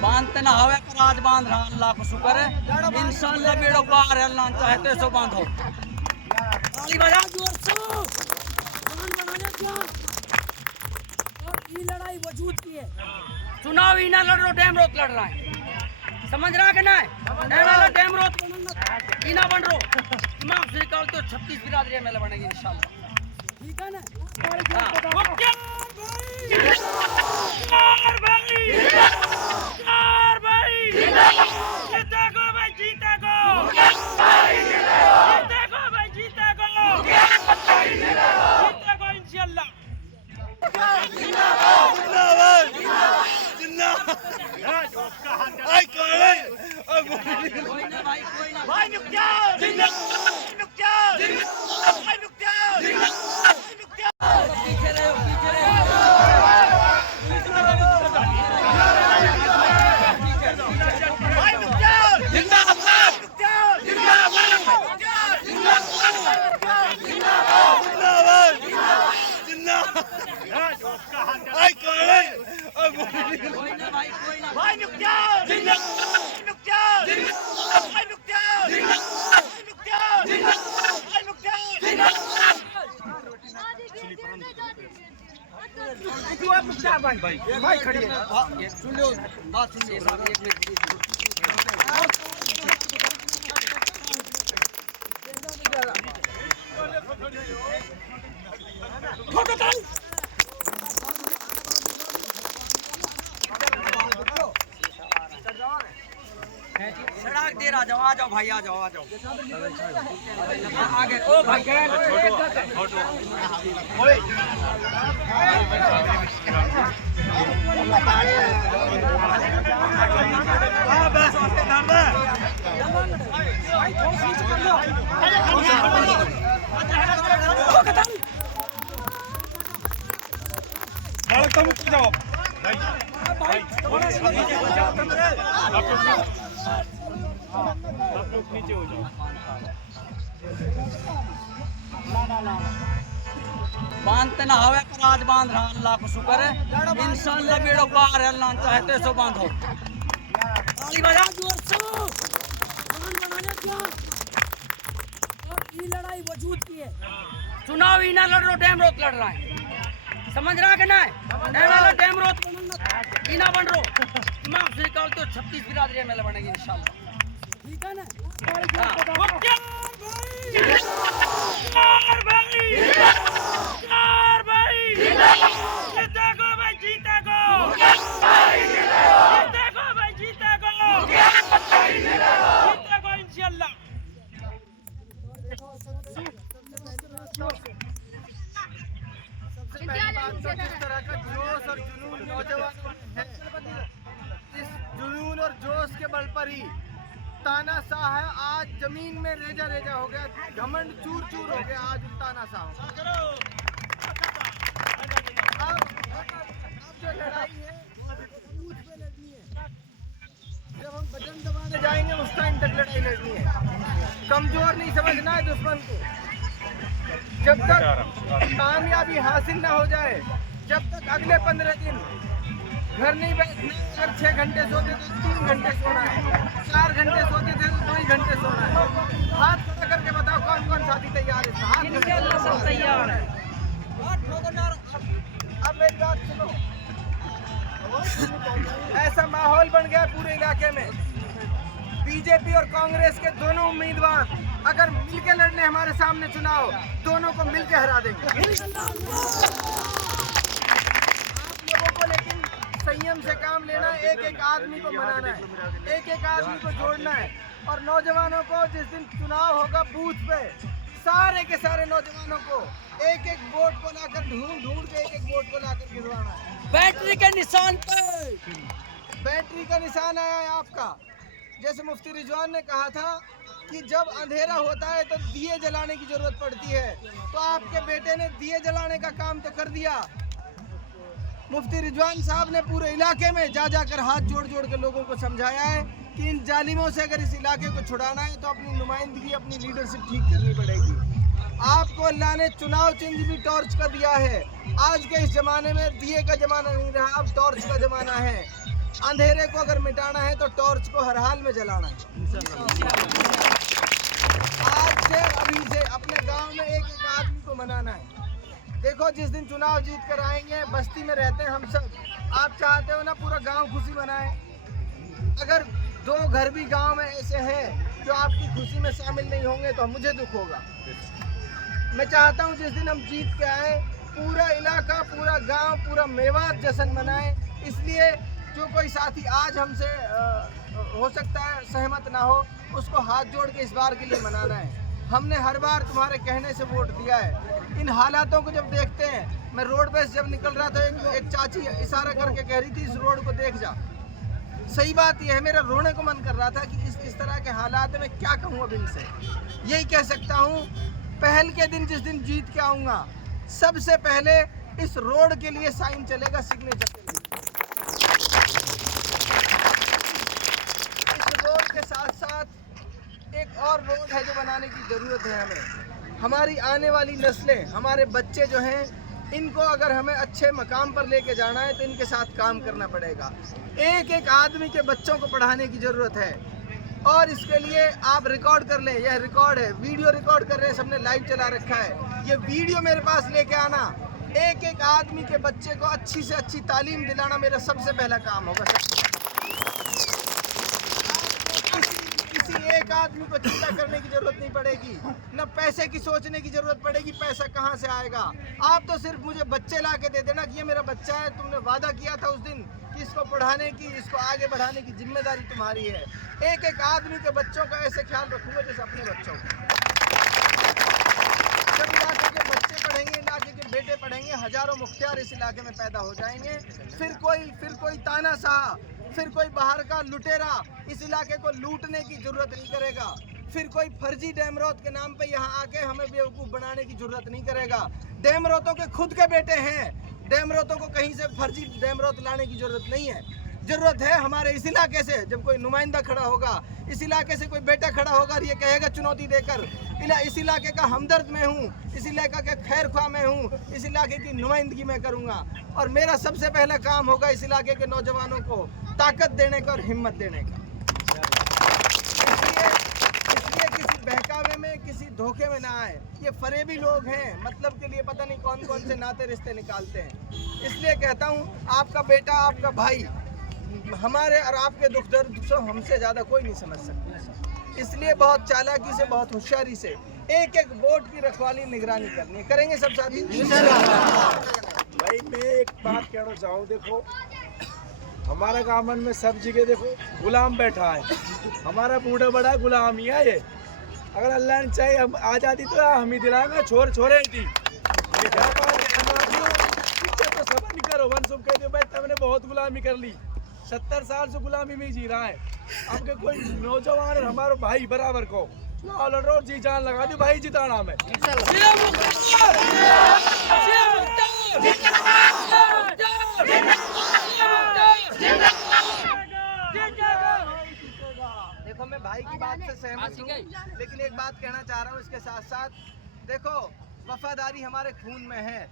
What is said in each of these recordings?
बांधते ना हवे पर आज बांध रहा, अल्लाह को शुक्र है। इंशाअल्लाह बेड़ो पार है, अल्लाह चाहते सो बांधो। ताली बजा जोर से, जान बनाने क्या और ये लड़ाई वजूद की है। चुनाव ही ना लड़ रहा, डैम रोक लड़ रहा है, समझ रहा कि नहीं? डैम रोक ही ना बन रहा, इमाम से निकाल तो 36 बिरादरी एमएलए बनेगी इंशाअल्लाह, ठीक है ना? भाई खड़ी है, सुन लो बात, सुन लो साहब, एक मिनट। सड़क देर आ जाओ भाई, आ जाओ आगे। ओ भाई आप लोग नीचे हो जाओ। बांधते ना हवे पर आज बांध रहा, अल्लाह को शुक्र है। इंशाअल्लाह बेड़ो पार है, अल्लाह चाहते सो बांधो। ताली बजा जोर से, जान बनाने क्या और ये लड़ाई वजूद की है। चुनाव ही ना लड़ रहा, डैम रोक लड़ रहा है, समझ रहा कि नहीं? डैम रोक ही ना बन रहा, इमाम से निकाल तो 36 बिरादरी एमएलए बनेगी इंशाअल्लाह, ठीक है ना? जिस तरह का जोश और जुनून नौजवानों में है, इस जुनून और जोश के बल पर ही तानाशाह है आज जमीन में रेजा रेजा हो गया, घमंड चूर चूर हो गया आज तानाशाह। अब जो लड़ाई है बूथ पे लड़नी है, जब हम बटन दबाने जाएंगे उस टाइम तक लड़ाई लड़नी है। कमजोर नहीं समझना है दुश्मन को। जब तक कामयाबी हासिल ना हो जाए, जब तक अगले 15 दिन घर नहीं बैठना। अगर 6 घंटे सोते तो 3 घंटे सोना है, 4 घंटे सोते थे तो 2 ही घंटे सोना है। हाथ खड़ा करके बताओ कौन कौन साथी तैयार है? सब तैयार है। अब मेरी बात सुनो, ऐसा माहौल बन गया पूरे इलाके में। बीजेपी और कांग्रेस के दोनों उम्मीदवार अगर मिलके लड़ने हमारे सामने चुनाव, दोनों को मिलके हरा देंगे। आप लोगों को लेकिन संयम से काम लेना है, एक एक आदमी को मनाना है, एक एक आदमी को जोड़ना है। और नौजवानों को जिस दिन चुनाव होगा बूथ पे, सारे के सारे नौजवानों को एक एक वोट को लाकर ढूंढ के एक एक वोट को लाकर गिरवाना है। बैटरी के निशान पे, बैटरी का निशान आया है आपका। जैसे मुफ्ती रिजवान ने कहा था कि जब अंधेरा होता है तो दिए जलाने की जरूरत पड़ती है, तो आपके बेटे ने दिए जलाने का काम तो कर दिया। मुफ्ती रिजवान साहब ने पूरे इलाके में जाकर हाथ जोड़ के लोगों को समझाया है कि इन जालिमों से अगर इस इलाके को छुड़ाना है तो अपनी नुमाइंदगी, अपनी लीडरशिप ठीक करनी पड़ेगी। आपको अल्लाह ने चुनाव चिन्ह भी टॉर्च का दिया है। आज के इस जमाने में दिए का जमाना नहीं रहा, अब टॉर्च का जमाना है। अंधेरे को अगर मिटाना है तो टॉर्च को हर हाल में जलाना है। आज से, अभी से अपने गांव में एक एक आदमी को मनाना है। देखो, जिस दिन चुनाव जीत कर आएंगे, बस्ती में रहते हैं हम सब, आप चाहते हो ना पूरा गांव खुशी मनाए। अगर 2 घर भी गांव में ऐसे हैं जो आपकी खुशी में शामिल नहीं होंगे तो मुझे दुख होगा। मैं चाहता हूं जिस दिन हम जीत के आए, पूरा इलाका, पूरा गांव, पूरा मेवात जश्न मनाए। इसलिए जो कोई साथी आज हमसे हो सकता है सहमत ना हो, उसको हाथ जोड़ के इस बार के लिए मनाना है। हमने हर बार तुम्हारे कहने से वोट दिया है। इन हालातों को जब देखते हैं, मैं रोड पे जब निकल रहा था, एक चाची इशारा करके कह रही थी इस रोड को देख जा। सही बात यह है, मेरा रोने को मन कर रहा था कि इस तरह के हालात में क्या कहूँ अब इनसे। यही कह सकता हूँ, पहल के दिन जिस दिन जीत के आऊँगा, सबसे पहले इस रोड के लिए साइन चलेगा, सिग्नेचर के लिए। इस रोड के साथ साथ एक और रोड है जो बनाने की ज़रूरत है हमें। हमारी आने वाली नस्लें, हमारे बच्चे जो हैं, इनको अगर हमें अच्छे मकाम पर लेके जाना है तो इनके साथ काम करना पड़ेगा। एक एक आदमी के बच्चों को पढ़ाने की ज़रूरत है और इसके लिए आप रिकॉर्ड कर लें। यह रिकॉर्ड है, वीडियो रिकॉर्ड कर रहे हैं, सबने लाइव चला रखा है। ये वीडियो मेरे पास लेके आना, एक एक आदमी के बच्चे को अच्छी से अच्छी तालीम दिलाना मेरा सबसे पहला काम होगा। किसी एक आदमी को चिंता करने की जरूरत नहीं पड़ेगी, न पैसे की सोचने की जरूरत पड़ेगी पैसा कहाँ से आएगा। आप तो सिर्फ मुझे बच्चे ला के दे देना कि ये मेरा बच्चा है, तुमने वादा किया था उस दिन कि इसको पढ़ाने की, इसको आगे बढ़ाने की जिम्मेदारी तुम्हारी है। एक एक आदमी के बच्चों का ऐसे ख्याल रखूंगा जैसे अपने बच्चों का। जब इलाके के बच्चे पढ़ेंगे, इलाके के बेटे पढ़ेंगे, हजारों मुख्तियार इस इलाके में पैदा हो जाएंगे। फिर कोई तानाशाह, फिर कोई बाहर का लुटेरा इस इलाके को लूटने की जरूरत नहीं करेगा। फिर कोई फर्जी डैमरोत के नाम पे यहाँ आके हमें बेवकूफ़ बनाने की जरूरत नहीं करेगा। डैमरोतों के खुद के बेटे हैं, डैमरोतों को कहीं से फर्जी डैमरोत लाने की जरूरत नहीं है। जरूरत है हमारे इस इलाके से, जब कोई नुमाइंदा खड़ा होगा, इस इलाके से कोई बेटा खड़ा होगा और ये कहेगा चुनौती देकर, इस इलाके का हमदर्द मैं हूँ, इस इलाके का खैर ख्वाह मैं हूँ, इस इलाके की नुमाइंदगी मैं करूँगा। और मेरा सबसे पहला काम होगा इस इलाके के नौजवानों को ताकत देने का और हिम्मत देने का। इसलिए किसी बहकावे में, किसी धोखे में ना आए। ये फरेबी लोग हैं, मतलब के लिए पता नहीं कौन कौन से नाते रिश्ते निकालते हैं। इसलिए कहता हूँ, आपका बेटा, आपका भाई, हमारे और आपके दुख दर्द हमसे ज़्यादा कोई नहीं समझ सकता। इसलिए बहुत चालाकी से, बहुत होशियारी से एक एक वोट की रखवाली, निगरानी करनी है। करेंगे सब साथी? भाई मैं एक बात कहना चाहूँ, देखो हमारा गामन में सब जगह देखो गुलाम बैठा है। हमारा बूढ़ा बड़ा गुलाम ही है ये। अगर अल्लाह ने चाहे हम आज़ादी तो हम ही दिलाएंगे, छोर छोरे थी तो सबर नहीं करो। वन सुब कह दो भाई तुमने बहुत गुलामी कर ली, 70 साल से गुलामी में जी रहा है। अब के कोई नौजवान और हमारे भाई बराबर को रोड जी जान लगा दी भाई जिताना में। देखो, मैं भाई की बात से सहमत हूँ, लेकिन एक बात कहना चाह रहा हूँ इसके साथ साथ। देखो, वफादारी हमारे खून में है,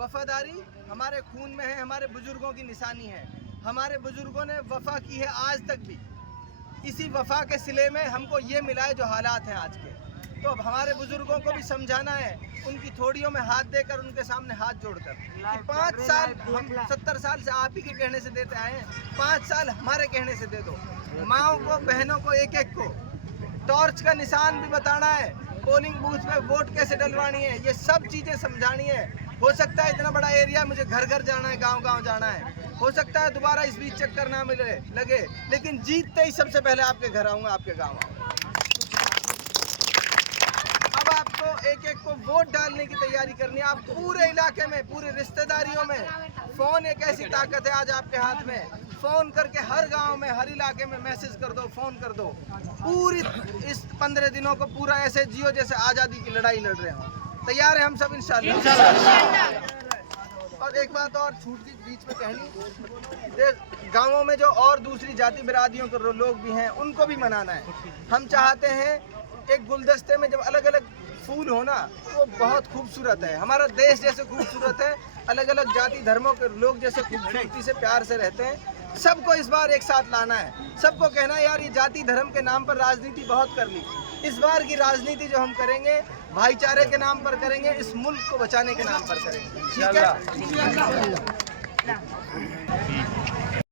वफादारी हमारे खून में है, हमारे बुजुर्गों की निशानी है। हमारे बुजुर्गों ने वफा की है आज तक भी। इसी वफा के सिले में हमको ये मिला है जो हालात हैं आज के। तो अब हमारे बुजुर्गों को भी समझाना है, उनकी थोड़ियों में हाथ देकर, उनके सामने हाथ जोड़कर कि 5 साल हम 70 साल से आप ही के कहने से देते आए हैं, 5 साल हमारे कहने से दे दो। माँओं को, बहनों को, एक एक को टॉर्च का निशान भी बताना है, पोलिंग बूथ में वोट कैसे डलवानी है, ये सब चीज़ें समझानी है। हो सकता है इतना बड़ा एरिया मुझे घर घर जाना है, गांव गांव जाना है, हो सकता है दोबारा इस बीच चक्कर ना मिले लगे, लेकिन जीतते ही सबसे पहले आपके घर आऊँगा, आपके गाँव आऊँगा। अब आपको एक एक को वोट डालने की तैयारी करनी है। आप पूरे इलाके में, पूरी रिश्तेदारियों में, फ़ोन एक ऐसी ताकत है आज आपके हाथ में। फ़ोन करके हर गांव में, हर इलाके में मैसेज कर दो, फ़ोन कर दो। पूरी इस 15 दिनों को पूरा ऐसे जियो जैसे आज़ादी की लड़ाई लड़ रहे हो। तैयार है हम सब इंशाल्लाह। और एक बात और छूट की बीच में कहनी, गाँवों में जो और दूसरी जाति बिरादियों के लोग भी हैं, उनको भी मनाना है। हम चाहते हैं एक गुलदस्ते में जब अलग अलग फूल हो ना, तो बहुत खूबसूरत है। हमारा देश जैसे खूबसूरत है, अलग अलग जाति धर्मों के लोग जैसे खूबसूरती से, प्यार से रहते हैं, सबको इस बार एक साथ लाना है। सबको कहना है यार ये जाति धर्म के नाम पर राजनीति बहुत कर ली, इस बार की राजनीति जो हम करेंगे भाईचारे के नाम पर करेंगे, इस मुल्क को बचाने के नाम पर करेंगे। ठीक है।